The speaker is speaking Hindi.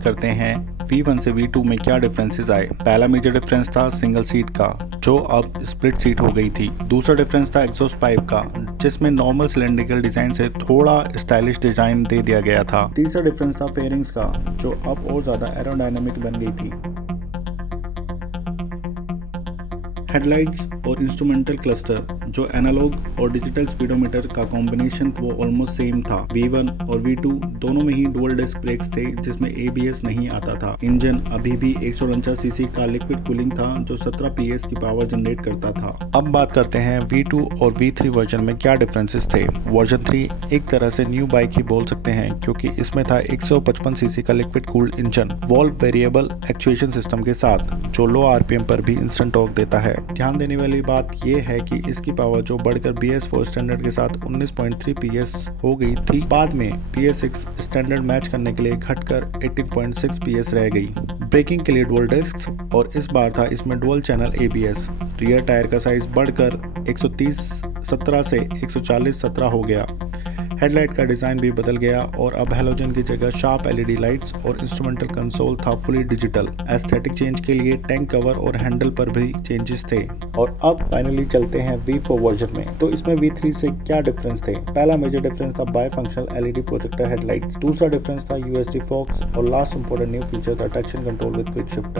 करते हैं V1 से V2 में क्या डिफरेंसेस आए। पहला मेजर डिफरेंस था सिंगल सीट का, जो अब स्प्लिट सीट हो गई थी। दूसरा डिफरेंस था एग्जॉस्ट पाइप का, जिसमें नॉर्मल सिलेंड्रिकल डिजाइन से थोड़ा स्टाइलिश डिजाइन दे दिया गया था। तीसरा डिफरेंस था फेयरिंग्स का, जो अब और ज्यादा एरोडायनामिक बन गई थी। हेडलाइट्स और इंस्ट्रूमेंटल क्लस्टर, जो एनालॉग और डिजिटल स्पीडोमीटर का कॉम्बिनेशन वो ऑलमोस्ट सेम था। V1 और V2 दोनों में ही डुअल डिस्क ब्रेक्स थे, जिसमें ABS नहीं आता था। इंजन अभी भी 149 सीसी का लिक्विड कूलिंग था, जो 17 PS की पावर जनरेट करता था। अब बात करते हैं V2 और V3 वर्जन में क्या डिफरेंसेस थे। वर्जन 3 एक तरह से न्यू बाइक ही बोल सकते हैं, क्योंकि इसमें था 155 सीसी का liquid cooled engine valve variable actuation system के साथ, जो लो RPM पर भी इंस्टेंट टॉर्क देता है। ध्यान देने वाली बात यह है कि इसकी पावर जो बढ़कर BS4 स्टैंडर्ड के साथ 19.3 PS हो गई थी, बाद में BS6 स्टैंडर्ड मैच करने के लिए घटकर 18.6 PS रह गई। ब्रेकिंग के लिए डुअल डिस्क्स, और इस बार था इसमें dual channel ABS। Rear tyre का साइज बढ़कर 130/17 से 140/17 हो गया। हेडलाइट का डिजाइन भी बदल गया और अब हैलोजन की जगह शार्प LED लाइट्स और इंस्ट्रूमेंटल कंसोल था फुली डिजिटल। एस्थेटिक चेंज के लिए टैंक कवर और हैंडल पर भी चेंजेस थे। और अब फाइनली चलते हैं V4 वर्जन में। तो इसमें V3 से क्या डिफरेंस थे। पहला मेजर डिफरेंस था bifunctional LED projector headlights. दूसरा डिफरेंस था USD फॉक्स, और लास्ट इंपॉर्टेंट न्यू फीचर था traction control with quick shifter.